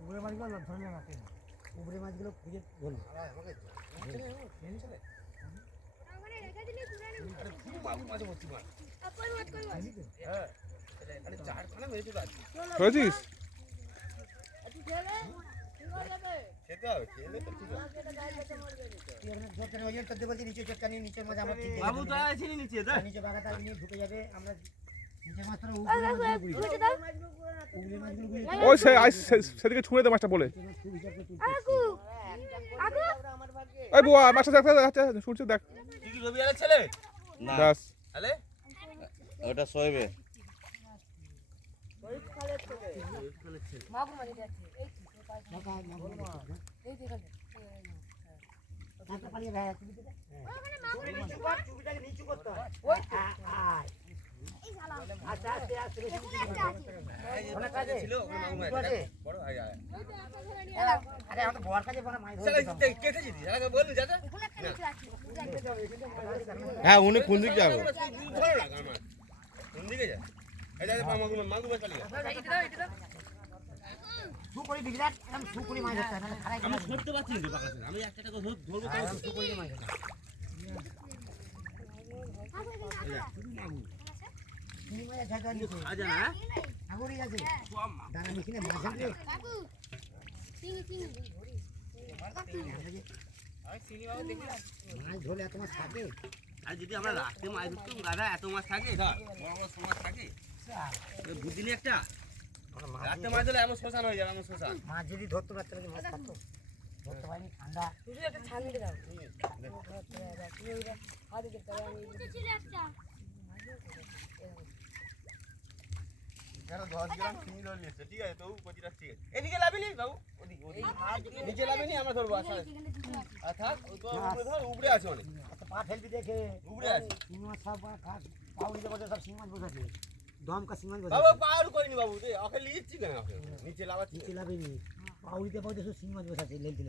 উপরে মাছগুলো ধরলে না কেন? উপরে মাছগুলো খুঁজে ধরলো। হয়েছিস? বাবু তো আছে নিচে দা নিচে বাগাটা নিয়ে ঢুকে যাবে আমরা নিচে মাছটা ওই সেদিকে ছুঁড়ে দে মাছটা বলে। এই বুয়া মাছটা দেখ ছুটছে দেখ। তুই কি রবিবারের ছেলে না ব্যাস তাহলে ওটা সইবে হ্যাঁ উনি কোন দিক যাবে কোন দিকে যায় আমি ধরতে পারছি না আমি একটা ধরবো আর যদি আমরা রাখতে মাছ ধরতাম গাধা এত মাছ থাকে বড় বড় মাছ থাকে বুদ্ধি নেই একটা রাখতে মাছ ধরলে এমন শ্মশান হয়ে যাবে এমন শ্মশান মাছ যদি ধরতে পারতে মাছ থাকতো ধরতে পারিনি ঠান্ডা একটা ছাগল দাও ঠিক আছে তো পচিটা ঠিক আছে এদিকে লাভিনি বাবু নিচে লাভিনি আমরা ধরবো আর থাক ধর উপরে আছে অনেক পা ফেলবি দেখে উপরে আছে শিং মাছ সব পাউড়িতে বসে সব শিং মাছ বসেছে দমকা শিং মাছ বাবু পার করিনি বাবু ওকে লিখছি কেন নিচে লাভাচ্ছি নিচে লাভিনি পাউড়িতে সব শিং মাছ বসেছে লেলতে